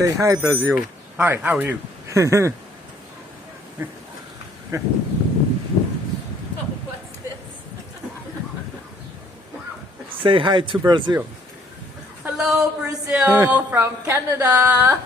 Say hi, Brazil. Hi, how are you? Oh, what's this? Say hi to Brazil. Hello, Brazil from Canada.